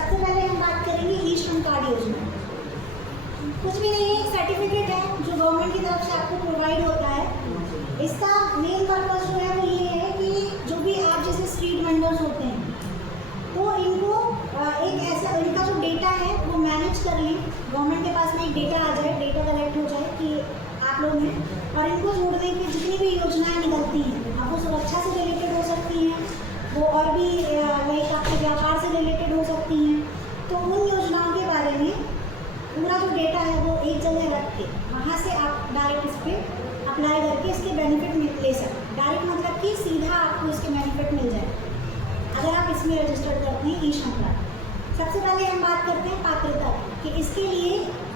सबसे पहले हम बात करेंगे ई श्रम कार्ड योजना। कुछ भी नहीं है, एक सर्टिफिकेट है जो गवर्नमेंट की तरफ से आपको प्रोवाइड होता है। इसका मेन पर्पज जो है वो ये है कि जो भी आप जैसे स्ट्रीट वेंडर्स होते हैं तो इनको एक ऐसा इनका जो डेटा है वो मैनेज कर लें, गवर्नमेंट के पास में एक डेटा आ जाए, डेटा कलेक्ट हो जाए कि आप लोग हैं, और इनको जोड़ने की जितनी भी योजनाएं निकलती हैं, अब वो सुरक्षा से रिलेटेड हो सकती हैं, वो और भी लाइक आपके व्यापार से रिलेटेड हो सकती हैं, तो उन योजनाओं के बारे में पूरा जो डेटा है वो एक जगह रख के वहाँ से आप डायरेक्ट इस पर अप्लाई करके इसके बेनिफिट ले सकते। डायरेक्ट मतलब कि सीधा आपको इसके बेनिफिट मिल जाए अगर आप इसमें रजिस्टर करते हैं ई श्रम कार्ड। सबसे पहले हम बात करते हैं पात्रता की कि इसके लिए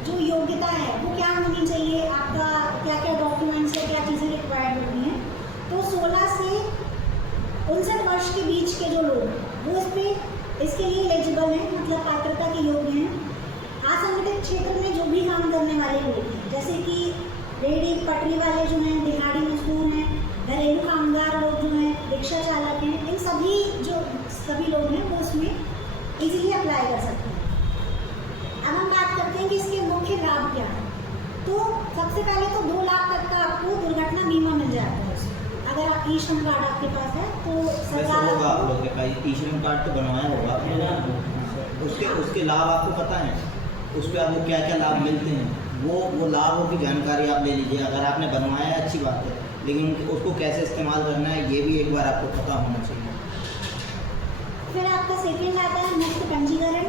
जो योग्यता है वो क्या होनी चाहिए, आपका क्या क्या डॉक्यूमेंट्स है, क्या चीज़ें रिक्वायर्ड होती हैं। तो 16 से 59 वर्ष के बीच के जो लोग हैं वो इसके लिए एलिजिबल हैं, मतलब पात्रता के योग्य हैं। असंगठित क्षेत्र में जो भी काम करने वाले लोग हैं, जैसे कि रेहड़ी पटरी वाले जो हैं, दिहाड़ी मजदूर हैं, घरेलू कामगार लोग जो हैं, रिक्शा चालक हैं, इन सभी लोग हैं वो उसमें इजीली अप्लाई कर सकते हैं। अब हम बात करते हैं कि इसके मुख्य लाभ क्या हैं। तो सबसे पहले तो 2 लाख तक का आपको दुर्घटना बीमा मिल जाता है अगर आप ई श्रम कार्ड आपके पास है तो सरकार होगा। आप लोग के पास ई श्रम कार्ड तो बनवाया होगा आपने ना, उसके लाभ आपको पता है, उस पर आपको क्या क्या लाभ मिलते हैं, वो लाभों की जानकारी आप ले लीजिए। अगर आपने बनवाया है अच्छी बात है, लेकिन उसको कैसे इस्तेमाल करना है ये भी एक बार आपको पता होना चाहिए। फिर आपका सेकेंड आता है मुफ्त पंजीकरण।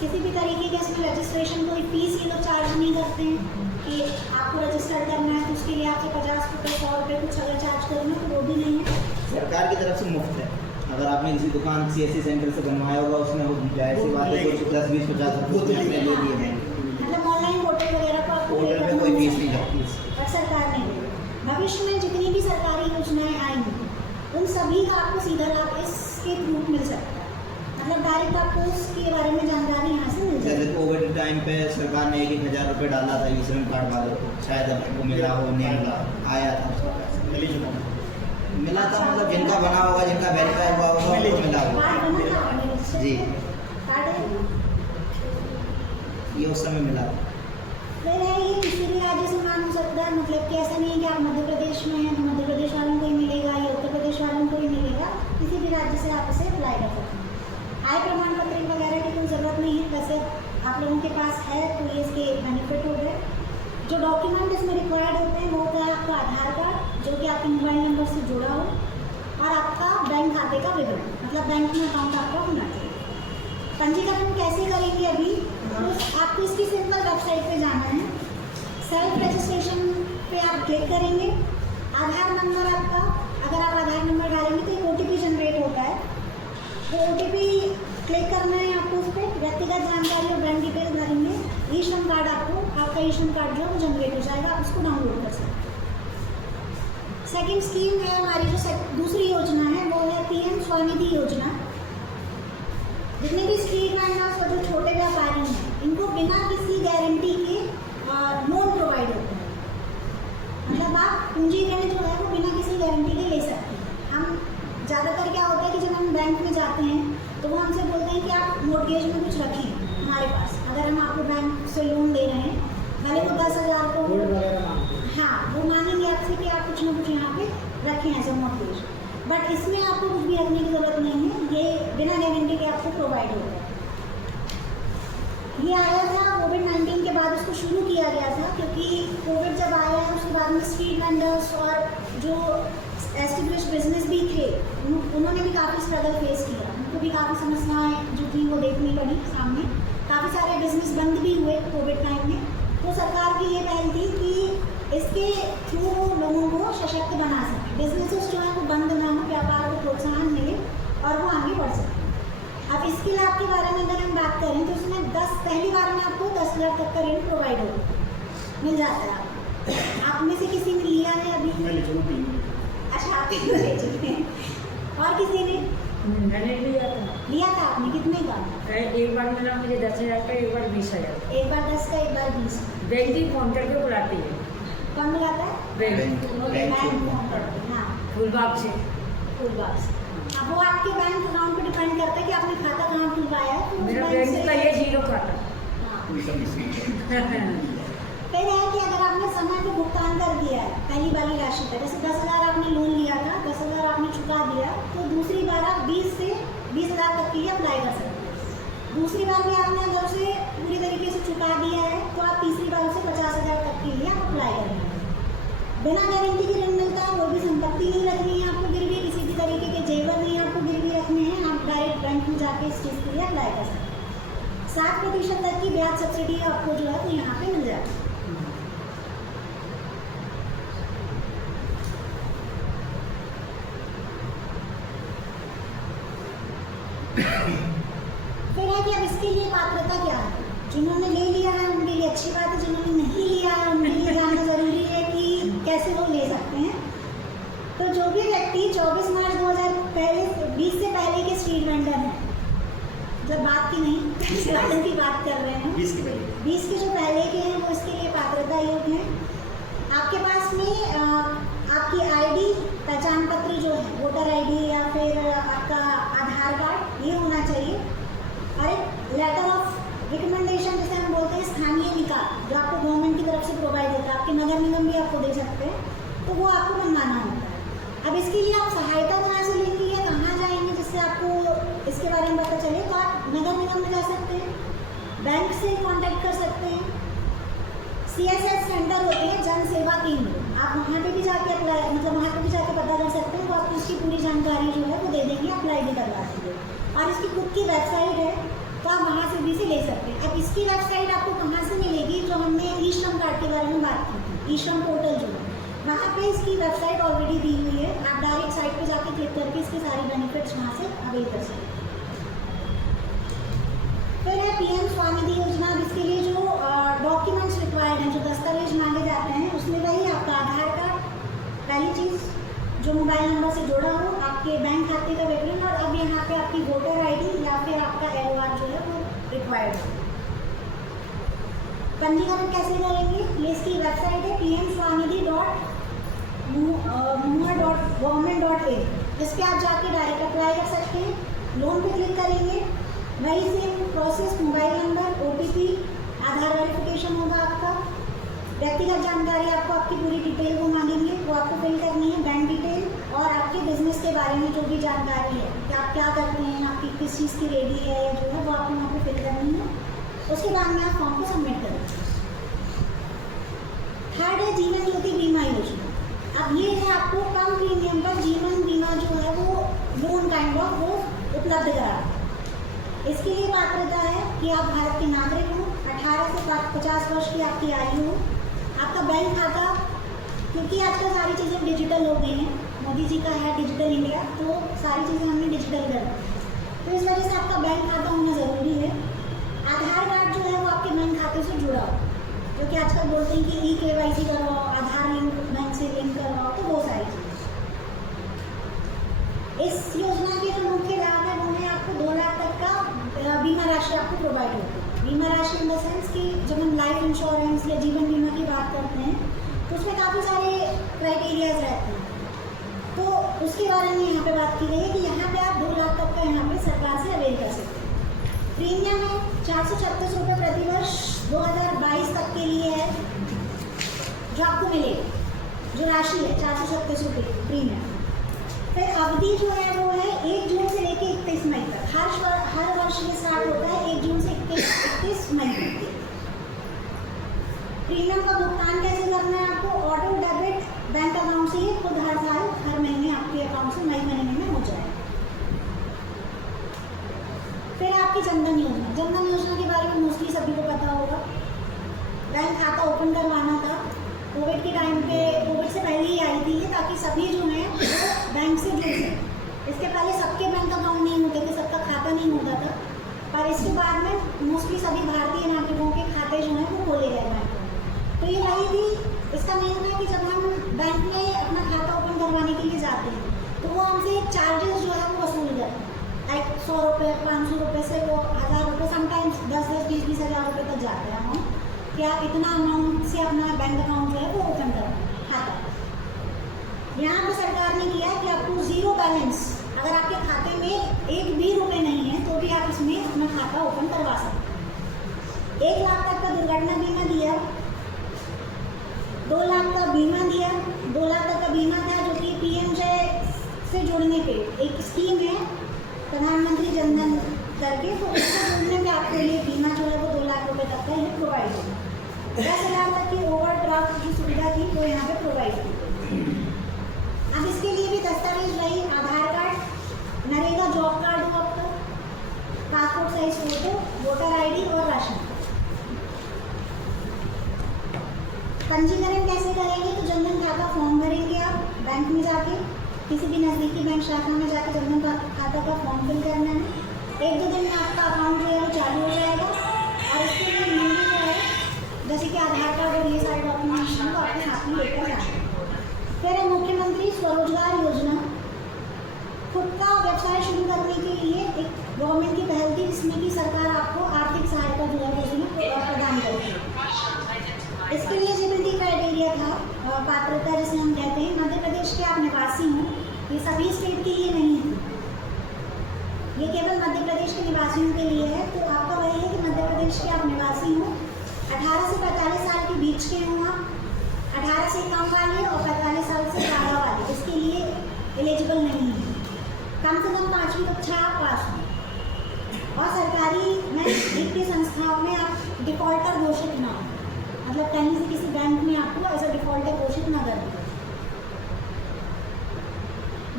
किसी भी तरीके के इसमें रजिस्ट्रेशन कोई फीस ये लोग चार्ज नहीं करते हैं कि आपको रजिस्टर करना है तो उसके लिए आपसे 50 रुपये 100 रुपये कुछ अगर चार्ज करना तो वो भी नहीं है, सरकार की तरफ से मुफ्त है। अगर आपने किसी दुकान CSC सेंटर से बनवाया होगा उसमें वो जाहिर सी बात है कुछ 10, 20, 50 रुपये ले लिए हैं, मतलब ऑनलाइन होटल वगैरह को आपको होटल में कोई फीस नहीं लगती। और सरकार ने भविष्य में जितनी भी सरकारी योजनाएं आएंगी उन सभी का आपको सीधा लाभ इसके थ्रू मिल सकता है, मतलब डायरेक्ट आपको उसके बारे में जानकारी यहाँ से मिल जैसे जाएगी। कोविड टाइम पे सरकार ने 1,000 रुपये डाला था ई श्रम कार्ड वालों को, शायद आपको मिला हो, नहीं मिला, आया था उसका पैसा मिला था, मतलब जिनका बना होगा, जिनका वेरीफाई हुआ होगा उनको मिला होगा। कार्ड बना था आपने जी, कार्ड है। ये उस समय मिला था। फिर है ये किसी भी राज्य से मांग हो सकता है, मतलब कि ऐसा नहीं है कि आप मध्य प्रदेश में हैं तो मध्य प्रदेश वालों को ही मिलेगा या उत्तर प्रदेश वालों को ही मिलेगा, किसी भी राज्य से आप इसे अप्लाई कर सकते हैं। आय प्रमाण पत्र वगैरह की कोई ज़रूरत नहीं है, वैसे आप लोगों के पास है तो ये इसके बेनिफिट हो गए। जो डॉक्यूमेंट इसमें रिक्वायर्ड होते हैं वो होता है आपका आधार कार्ड जो कि आपके मोबाइल नंबर से जुड़ा हो, और आपका बैंक खाते का विवरण, मतलब बैंक में अकाउंट आपका होना चाहिए। पंजीकरण कैसे करेंगे अभी, तो आपको इसकी सिंपल वेबसाइट पे जाना है, सेल्फ रजिस्ट्रेशन पे आप क्लिक करेंगे। आधार नंबर आपका, अगर आप आधार नंबर डालेंगे तो एक OTP जनरेट होता है, तो OTP क्लिक करना है आपको, उस पर व्यक्तिगत जानकारी और बैंक डिटेल भरेंगे। ई श्रम कार्ड आपका ई श्रम कार्ड जो है वो जनरेट हो जाएगा, आप उसको डाउनलोड कर सकते हैं। सेकेंड स्कीम है हमारी जो दूसरी योजना है वो है PM स्वनिधि योजना। जितने भी स्ट्रीट वेंडर्स और जो छोटे व्यापारी हैं इनको बिना किसी गारंटी के लोन प्रोवाइड होता है, मतलब आप पूंजी ऋण जो है वो बिना किसी गारंटी के ले सकते हैं। हम ज़्यादातर क्या होता है कि जब हम बैंक में जाते हैं तो वो हमसे बोलते हैं कि आप मोर्गेज में कुछ रखें हमारे पास, अगर हम आपको बैंक से लोन दे रहे हैं, भले वो 10,000 को, हाँ वो मानेंगे आपसे कि आप कुछ ना कुछ यहाँ पे रखें एज अ मोर्गेज, बट इसमें आपको कुछ भी रखने की ज़रूरत नहीं है, ये बिना गारंटी के आपको प्रोवाइड होगा। ये आया था कोविड-19 के बाद इसको शुरू किया गया था, क्योंकि कोविड जब आया उसके बाद में स्ट्रीट वेंडर्स और जो एस्टेब्लिश बिजनेस भी थे उन्होंने भी काफ़ी स्ट्रगल फेस किया, उनको भी काफ़ी समस्याएं जो थी वो देखनी पड़ी सामने, काफ़ी सारे बिजनेस बंद भी हुए कोविड टाइम में। तो सरकार की ये पहल थी कि इसके थ्रू लोगों को सशक्त बना सके, बिजनेसेस जो है वो बंद ना हो, व्यापार को प्रोत्साहन मिले और वो आगे बढ़ सके। अब इसके लाभ के बारे में अगर हम बात करें तो इसमें पहली बार में आपको 10 लाख तक का ऋण प्रोवाइड होगा, मिल जाता है आपको। आप में से किसी ने लिया है अभी? अच्छा, आप ले चुके हैं, और किसी ने? मैंने लिया था आपने, कितने का? एक बार मिला मुझे 10,000 का, एक बार 20,000। एक बार 10 का, एक बार 20। बैंक ही फोन करके बुलाती है। कौन बुलाता है? बैंक बैंक फोन करते हैं, हाँ, फूलबाग से। फूलबाग से। अब वो आपके बैंक अकाउंट पे डिपेंड करता है कि आपने खाता कहाँ खुलवाया है। तो उस मेरा बैंक बैंक का ये जीरो खाता। हाँ। फिर है कि अगर आपने समय पे भुगतान कर दिया है पहली वाली राशि का, जैसे 10,000 आपने लोन लिया था, 10,000 आपने चुका दिया, तो दूसरी बार आप 20 से 20,000 तक के लिए अप्लाई कर सकते हैं। दूसरी बार भी आपने अगर उसे पूरी तरीके से चुका दिया है तो आप तीसरी बार उसे 50,000 तक के लिए आप अप्लाई करेंगे। बिना गारंटी के ऋण मिलता है, वो भी संपत्ति नहीं रखनी है आपको गिरवी, किसी भी तरीके के जेवर नहीं आपको गिरवी रखने हैं, आप डायरेक्ट बैंक में जाके इस चीज़ के लिए अप्लाई कर सकते हैं। 7% तक की ब्याज सब्सिडी आपको जो है वो यहाँ पे मिल जाएगी। फिर है कि अब इसके लिए पात्रता क्या है। जिन्होंने ले लिया है उनके लिए अच्छी बात है, जिन्होंने नहीं लिया है उनके लिए जानना जरूरी है कि कैसे वो ले सकते हैं। तो जो भी व्यक्ति 24 मार्च 2020 से पहले के स्ट्रीट वेंडर हैं, जब बात की नहीं पहले की बात कर रहे हैं, 20 के जो पहले के हैं वो इसके लिए पात्रता योग्य हैं। आपके पास में आपकी आईडी, पहचान पत्र जो है, वोटर आईडी या फिर आपका आधार कार्ड, ये होना चाहिए। और एक लेटर ऑफ रिकमेंडेशन जिसे हम बोलते हैं, स्थानीय निकाय, जो आपको गवर्नमेंट की तरफ से प्रोवाइड होता है, आपके नगर निगम भी आपको दे सकते हैं, तो वो आपको बनवाना होता है। अब इसके लिए आप सहायता कहाँ से लेंगे या कहाँ जाएंगे जिससे आपको इसके बारे में पता चले, तो आप नगर निगम में जा सकते हैं, बैंक से कॉन्टैक्ट कर सकते हैं, CSS सेंटर होते हैं, जन सेवा केंद्र, आप वहाँ पे भी जाके अप्लाई, मतलब वहाँ पे भी जाके पता कर सकते हैं, तो आपको इसकी पूरी जानकारी जो है वो दे देंगे, अप्लाई भी करवा देंगे। और इसकी खुद की वेबसाइट है, तो आप वहाँ से भी से ले सकते हैं। अब इसकी वेबसाइट आपको कहाँ से मिलेगी, जो हमने ई श्रम कार्ड के बारे में बात की थी, ई श्रम पोर्टल जो है, वहाँ पे इसकी वेबसाइट ऑलरेडी दी हुई है, आप डायरेक्ट साइट पे जाके क्लिक करके इसके सारे बेनिफिट्स वहाँ से अवेल कर सकते हैं। फिर है PM स्वानिधि योजना। अब इसके लिए जो डॉक्यूमेंट्स रिक्वायर्ड हैं, जो दस्तावेज मांगे जाते हैं, उसमें वही आपका आधार कार्ड, पहली चीज़ जो मोबाइल नंबर से जुड़ा हो, आपके बैंक खाते का विवरण, और अब यहाँ पे आपकी वोटर आईडी या फिर आपका LOR जो है वो रिक्वायर्ड है। पंजीकरण कैसे करेंगे, ये इसकी वेबसाइट है pmswanithi.muar.government.in, इस पर आप जाके डायरेक्ट अप्लाई कर सकते हैं, लोन पे क्लिक करेंगे, वही same process, mobile number, OTP, आधार वेरिफिकेशन होगा आपका, व्यक्तिगत जानकारी आपको आपकी पूरी डिटेल वो मांगेंगे, वो आपको फिल करनी है, बैंक डिटेल और आपके बिजनेस के बारे में जो भी जानकारी है कि आप क्या करते हैं, आपकी किस चीज़ की रेडी है या जो है वो आपको वहाँ पे फिल करनी है। उसके बाद में आप फॉर्म को सबमिट करें। थर्ड है जीवन ज्योति बीमा योजना। अब ये है आपको कम प्रीमियम पर जीवन बीमा जो है वो लोन काइंड ऑफ वो उपलब्ध करा। इसके लिए पात्रता है कि आप भारत के नागरिक हो, 18 से 50 वर्ष की आपकी आयु हो, आपका बैंक खाता, क्योंकि आजकल सारी चीज़ें डिजिटल हो गई हैं, मोदी जी का है डिजिटल इंडिया, तो सारी चीज़ें हमने डिजिटल कर दी, तो इस वजह से आपका बैंक खाता होना ज़रूरी है। आधार कार्ड जो है वो आपके बैंक खाते से जुड़ा हो, जो कि आजकल बोलते हैं कि eKYC करवाओ, आधार लिंक बैंक से लिंक करवाओ, तो वो सारी चीज़ें। इस योजना के जो मुख्य लाभ है वो है आपको 2 लाख तक का बीमा राशि आपको प्रोवाइड होती है। बीमा राशि इन द सेंस कि जब हम लाइफ इंश्योरेंस या जीवन बीमा की बात करते हैं तो उसमें काफ़ी सारे क्राइटेरियाज रहते हैं, तो उसके बारे में यहाँ पे बात की गई है कि यहाँ पे आप 2 लाख तक का यहाँ पे सरकार से अवेल कर सकते हैं। प्रीमियम है 436 रुपये प्रति वर्ष 2022 तक के लिए है जो आपको मिलेगा, जो राशि है 436 रुपये प्रीमियम। फिर अवधि जो है वो है 1 जून से लेकर 31 मई तक, हर वर्ष ये स्टार्ट होता है 1 जून से 31 मई तक। प्रीमियम का भुगतान कैसे करना है आपको, ऑटो डेबिट बैंक अकाउंट से ही खुद हर साल हर महीने आपके अकाउंट से मई महीने में हो जाएगा। फिर आपकी जनधन योजना। जनधन योजना के बारे में मोस्टली सभी को पता होगा, बैंक खाता ओपन करवाना था, कोविड के टाइम पे, कोविड से पहले ही आई थी, ताकि सभी जो हैं वो बैंक से जुड़ सकें। इसके पहले सबके बैंक अकाउंट नहीं होते थे, सबका खाता नहीं होता था, पर इसके बाद में मोस्टली सभी भारतीय नागरिकों के खाते जो हैं वो खोले गए बैंक में। तो ये वही थी, इसका मेन है कि जब हम बैंक में अपना खाता ओपन करवाने के लिए जाते हैं तो वो हमसे चार्जेस जो है वो वसूल करते हैं, लाइक 100 रुपये, 500 रुपये से वो 1000 रुपये, समटाइम्स 10-10, 20-20 हज़ार रुपये तक जाते हैं हम, कि आप इतना अमाउंट से अपना बैंक अकाउंट जो है वो ओपन करें खाता। यहाँ पर सरकार ने किया कि आपको 0 बैलेंस अगर आपके खाते में एक भी रुपए नहीं है तो भी आप इसमें अपना खाता ओपन करवा सकते हैं। 1 लाख तक का दुर्घटना बीमा दिया, 2 लाख का बीमा दिया, 2 लाख तक का बीमा था जो कि पीएमजे से जुड़ने पे एक स्कीम है प्रधानमंत्री जन धन करके, तो उससे जुड़ने पे आपके लिए बीमा जो है वो 2 लाख रुपए तक का ये प्रोवाइड होगा। 10,000 तक की ओवरड्राफ्ट की सुविधा थी वो यहाँ पे प्रोवाइड की। अब इसके लिए भी दस्तावेज वही आधार कार्ड, नरेगा जॉब कार्ड हो आपका, passport size photo, voter ID और राशन। पंजीकरण कैसे करेंगे? तो जनधन खाता फॉर्म भरेंगे आप बैंक में जाके, किसी भी नज़दीकी बैंक शाखा में जाके जनधन खाता का फॉर्म फिल करना है। 1-2 दिन में आपका अकाउंट जो है वो चालू हो जाएगा और इसके लिए मंडी जो है जैसे कि आधार कार्ड और ये सारे डॉक्यूमेंटेशन को आपके साथ में लेकर जाना है। फिर है मुख्यमंत्री स्वरोजगार योजना, खुद का व्यवसाय शुरू करने के लिए एक गवर्नमेंट की पहल थी जिसमें कि सरकार आपको आर्थिक सहायता जो है उसमें प्रदान करती है। इसके लिए एलिजिबिलिटी क्राइटेरिया था, पात्रता जिसे हम कहते हैं, मध्य प्रदेश के आप निवासी हों, ये सभी स्टेट के लिए नहीं है, ये केवल मध्य प्रदेश के निवासियों के लिए है। तो आपका वही है कि मध्य प्रदेश के आप निवासी हों, 18 से 45 साल के बीच के हों आप, 18 से कम वाले और 45 साल से ज़्यादा वाले इसके लिए एलिजिबल नहीं है। कम से कम 5वीं कक्षा आप पास हों और सरकारी में वित्तीय संस्थाओं में आप डिफॉल्टर घोषित ना हो, मतलब कहीं से किसी बैंक में आपको ऐसा डिफॉल्टर घोषित ना कर दे।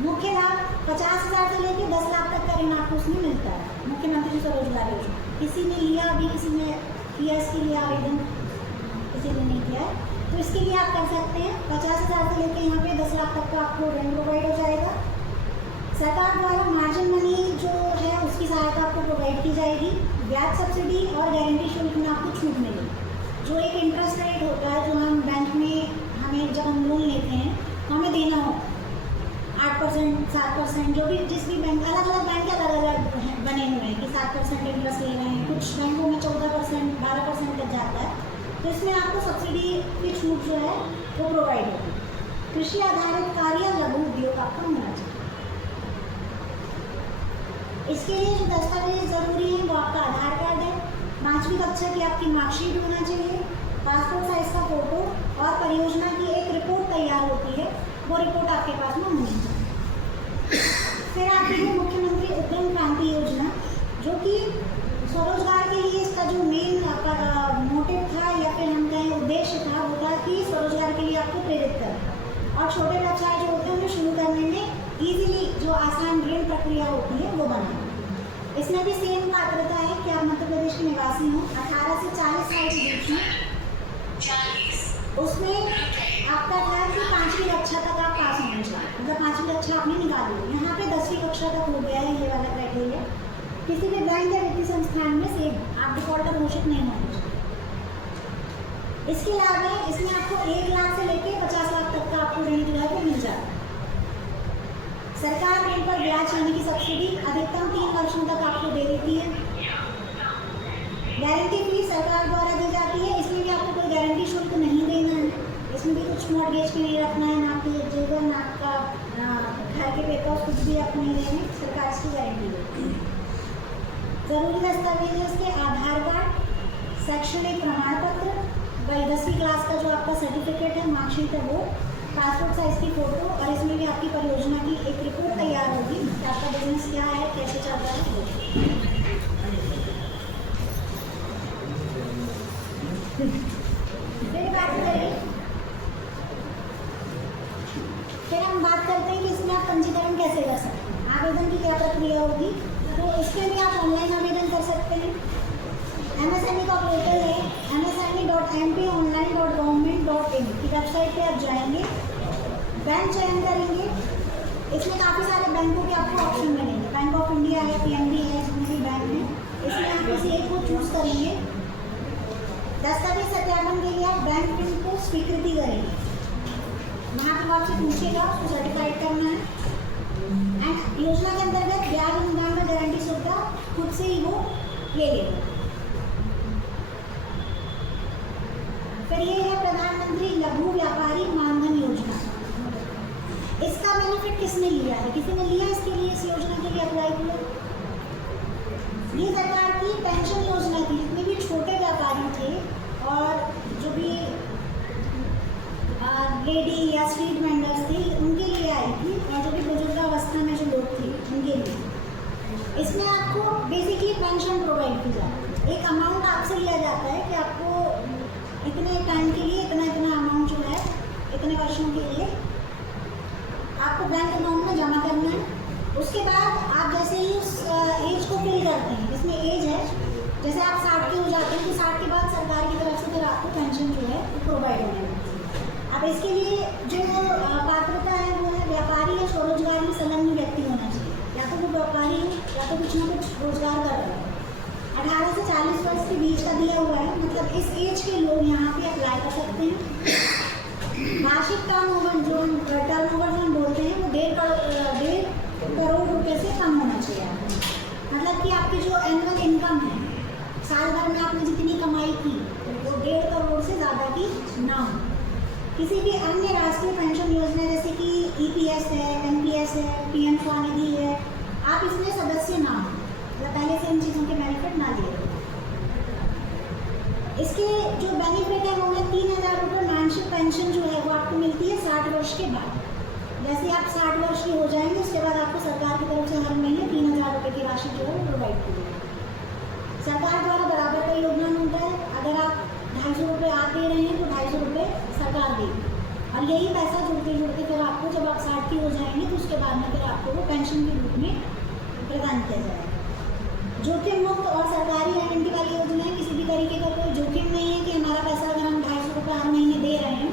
मुख्य लाभ 50,000 से लेकर 10 लाख तक का ऋण आपको उसमें मिलता है मुख्यमंत्री स्वरोजगार योजना। किसी ने लिया अभी, किसी ने किया इसके लिए आवेदन, किसी ने नहीं किया है, तो इसके लिए आप कर सकते हैं। 50,000 से लेकर यहाँ पे 10 लाख तक का आपको ऋण प्रोवाइड हो जाएगा। सरकार द्वारा मार्जिन मनी जो है उसकी सहायता आपको प्रोवाइड की जाएगी। ब्याज सब्सिडी और गारंटी शुल्क में आपको छूट मिलेगी। जो एक इंटरेस्ट रेट होता है जो हम बैंक में हमें जब हम लोन लेते हैं तो हमें देना होता है 8%, 7%, जो भी जिस भी बैंक, अलग अलग बैंक अलग अलग बने हुए हैं कि 7% इंटरेस्ट ले रहे हैं, कुछ बैंकों में 14%, 12% तक जाता है। तो इसमें आपको सब्सिडी की छूट जो है वो प्रोवाइड होगी। कृषि आधारित कार्य लघु उद्योग आपका होना चाहिए। इसके लिए जो दस्तावेज ज़रूरी है वो आपका आधार कार्ड है, 5वीं कक्षा की आपकी मार्कशीट होना चाहिए, पासपोर्ट साइज का फोटो और परियोजना की एक रिपोर्ट तैयार होती है, वो रिपोर्ट आपके पास में होनी चाहिए। फिर आती है मुख्यमंत्री उद्यम क्रांति योजना, जो कि स्वरोजगार के लिए इसका जो मेन मोटिव था या फिर हम कहें उद्देश्य था वो था कि स्वरोजगार के लिए आपको प्रेरित करना और छोटे व्यवसाय जो होते हैं उन्हें शुरू करने में ईजिली जो आसान ऋण प्रक्रिया होती है वो बनाना। इसमें भी सेम पात्रता है कि आप मध्य प्रदेश के निवासी हों, 18 से 40 साल के बीच में। उसमें आपका था कि 5वीं कक्षा तक आप पास होने चाहिए, मतलब 5वीं कक्षा आपने निकाली। यहाँ पे 10वीं कक्षा तक हो गया है ये वाला क्राइटेरिया। किसी भी बैंक या वित्तीय संस्थान में से आप डिफॉल्टर घोषित नहीं होने चाहिए। इसके अलावा इसमें आपको 1 लाख से लेकर 50 लाख तक का आपको ऋण जो है वो मिल जाता है। सरकार ऋण पर ब्याज लेने की सब्सिडी अधिकतम 3 वर्षों तक आपको दे देती है। गारंटी फीस सरकार द्वारा दी जाती है, इसमें भी आपको कोई गारंटी शुल्क नहीं देना है। इसमें भी कुछ मॉर्गेज के नहीं रखना है, ना आपके जेवर, ना आपका घर के पेपर कुछ भी आप नहीं देंगे, सरकार इसकी गारंटी देती है। ज़रूरी दस्तावेज है इसके आधार कार्ड, शैक्षणिक प्रमाण पत्र, वही 10वीं क्लास का जो आपका सर्टिफिकेट है, मार्कशीट है वो, पासपोर्ट साइज की फ़ोटो और इसमें भी आपकी परियोजना की एक रिपोर्ट तैयार होगी कि आपका बिजनेस क्या है, कैसे चल रहा है वो। फिर हम बात करते हैं कि इसमें आप पंजीकरण कैसे कर सकते हैं, आवेदन की क्या प्रक्रिया होगी। तो इसके लिए आप ऑनलाइन आवेदन कर सकते हैं। MSME का पोर्टल है msme.mponline.government.in की वेबसाइट पे आप जाएंगे, बैंक चयन करेंगे। इसमें काफ़ी सारे बैंकों के आपको ऑप्शन मिलेंगे, बैंक ऑफ इंडिया है, PNB है, जितने भी बैंक हैं इसमें आप किसी एक को चूज़ करेंगे। दस्तावेज सत्यापन के लिए आप बैंक प्रिंट को स्वीकृति करेंगे, वहाँ पर आपसे पूछेगा, उसको सर्टिफाइड करना है। एंड योजना के अंतर्गत ब्याज अनुदान में गारंटी सुविधा खुद से ही वो ले लेगा। फिर ये है प्रधानमंत्री लघु व्यापारी मानधन योजना। इसका बेनिफिट किसने लिया है? किसी ने लिया इसके लिए, इस योजना के लिए अप्लाई किया? ये सरकार की पेंशन योजना थी। जितने भी छोटे व्यापारी थे और जो भी लेडी या स्ट्रीट वेंडर्स थे, उनके लिए आई थी, और जो भी बुजुर्गावस्था में जो लोग थे उनके लिए। इसमें आपको बेसिकली पेंशन प्रोवाइड की जाती है। एक अमाउंट आपसे लिया जाता है कि आपको इतने टाइम के लिए इतना अमाउंट जो है, इतने वर्षों के लिए आपको बैंक अकाउंट में जमा करना है। उसके बाद आप जैसे ही उस एज को फिल करते हैं, जिसमें एज है, जैसे आप 60 के हो जाते हैं तो 60 के बाद सरकार की तरफ से फिर आपको पेंशन जो है वो प्रोवाइड होने लगती है। अब इसके लिए जो पात्रता है वो है व्यापारी या स्वरोजगार में संलग्न व्यक्ति होना चाहिए। या तो वो व्यापारी हो या तो कुछ ना कुछ रोजगार कर रहे हैं। 18 से 40 वर्ष के बीच का दिया हुआ है, मतलब इस एज के लोग यहाँ पे अप्लाई कर सकते हैं। वार्षिक टर्नओवर जो हम बोलते हैं वो 1.5 करोड़ रुपए से कम होना चाहिए। मतलब कि आपकी जो एनुअल इनकम है, साल भर में आपने जितनी कमाई की वो 1.5 करोड़ से ज़्यादा की ना हो। किसी भी अन्य राष्ट्रीय पेंशन योजना जैसे कि EPS है, NPS है, PM स्वानिधि है, आप इसमें सदस्य ना हो, मतलब पहले से इन चीज़ों के बेनिफिट ना लिए। इसके जो बेनिफिट है वो है 3,000 रुपये मासिक पेंशन जो है वो आपको मिलती है 60 वर्ष के बाद। जैसे आप 60 वर्ष के हो जाएंगे उसके बाद आपको सरकार की तरफ से हर महीने 3,000 रुपये की राशि जो है वो प्रोवाइड की जाएगी। सरकार द्वारा बराबर का योगदान होता है। अगर आप 250 रुपये आप दे रहे हैं तो 250 रुपये सरकार देगी, और यही पैसा जुड़ते जुड़ते फिर आपको जब आप 60 की हो जाएंगे तो उसके बाद में फिर आपको वो पेंशन के रूप में प्रदान किया जाएगा। जोखिम मुक्त और सरकारी गारंटी वाली योजना है। किसी भी तरीके का कोई जोखिम नहीं है कि हमारा पैसा अगर हम 250 रुपये हर महीने दे रहे हैं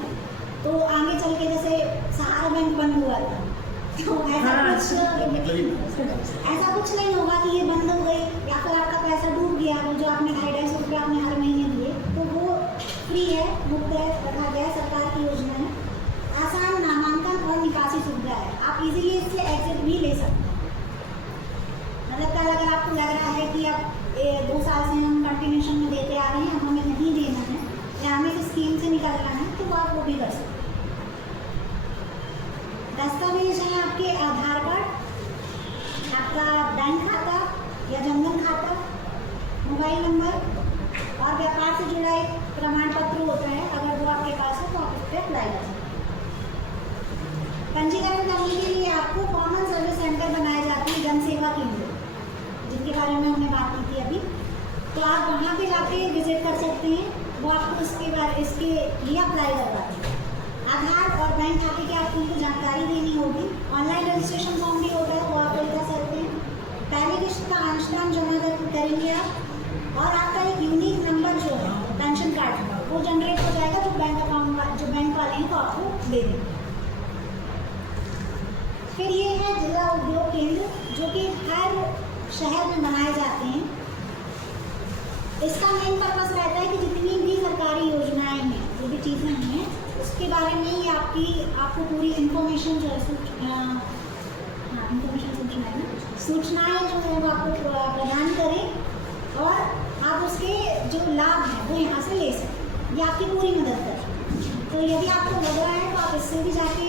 तो आगे चल के जैसे सहारा बैंक बंद हुआ था तो ऐसा कुछ नहीं होगा कि ये बंद हो गई या फिर आपका पैसा डूब गया, वो जो आपने 250 रुपये आपने हर महीने दिए, तो वो फ्री है, मुफ्त है, रखा गया है। सरकार की योजना है। आसान नामांकन और निकासी सुविधा है। आप इजीली इससे एग्जिट भी ले सकते हैं। मतलब कल अगर आपको लग रहा है कि अब 2 साल से हम कंटिन्यूशन में देते आ रहे हैं, अब हमें नहीं देना है या हमें इस स्कीम से निकलना है, तो आप वो भी कर सकते हैं। दस्तावेज हैं आपके आधार कार्ड, आपका बैंक खाता या जनधन खाता, मोबाइल नंबर और व्यापार से जुड़ा एक प्रमाण पत्र होता है। अगर वो आपके पास है तो आप इस पर अप्लाई कर सकते हैं। पंजीकरण करने के लिए आपको कॉमन सर्विस सेंटर बनाए जाते हैं, जन सेवा केंद्र, जिनके बारे में हमने बात की थी अभी। तो आप वहाँ पे जाके विजिट कर सकते हैं, वो आपको इसके लिए अप्लाई करवाते हैं। आधार और बैंक खाते की आपको उनको जानकारी देनी होगी। ऑनलाइन रजिस्ट्रेशन फॉर्म भी होता है, वो आप फिल कर सकते हैं। पहली किस्त का अंशदान जमा करेंगे आप, और आपका एक यूनिक नंबर जो है पेंशन कार्ड का वो जनरेट हो जाएगा, जो बैंक अकाउंट जो बैंक वाले हैं तो आपको दे देंगे। फिर ये है जिला उद्योग केंद्र, जो कि हर शहर में बनाए जाते हैं। इसका मेन पर्पस रहता है कि जितनी भी सरकारी योजनाएं हैं, जो भी चीज़ें हैं, उसके बारे में ही आपको पूरी इन्फॉर्मेशन जो है सूचनाएं जो है वो आपको प्रदान करें, और आप उसके जो लाभ हैं वो यहाँ से ले सकें। ये आपकी पूरी मदद करें। तो यदि आपको लग रहा है तो आप इससे भी जाके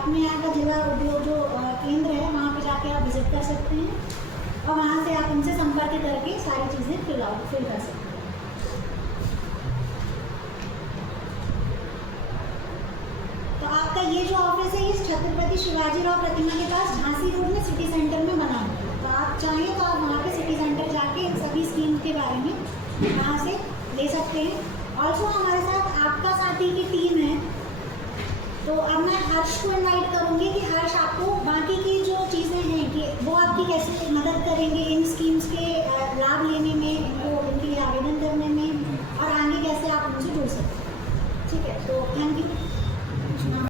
अपने यहाँ का जिला उद्योग जो केंद्र है वहाँ पे जाके आप विजिट कर सकते हैं, और वहाँ से आप उनसे संपर्क करके सारी चीज़ें फिल कर सकते हैं। तो आपका ये जो ऑफिस है, ये छत्रपति शिवाजीराव प्रतिमा के पास झांसी रोड में सिटी सेंटर में बना हुआ है। तो आप चाहें तो आप वहाँ पे सिटी सेंटर जाके इन सभी स्कीम के बारे में वहाँ से ले सकते हैं। ऑल्सो हमारे साथ आपका साथी की टीम है, तो अब मैं हर्ष को इनवाइट करूँगी कि हर्ष आपको बाकी की जो चीज़ें हैं कि वो आपकी कैसे मदद करेंगे इन स्कीम्स के लाभ लेने में,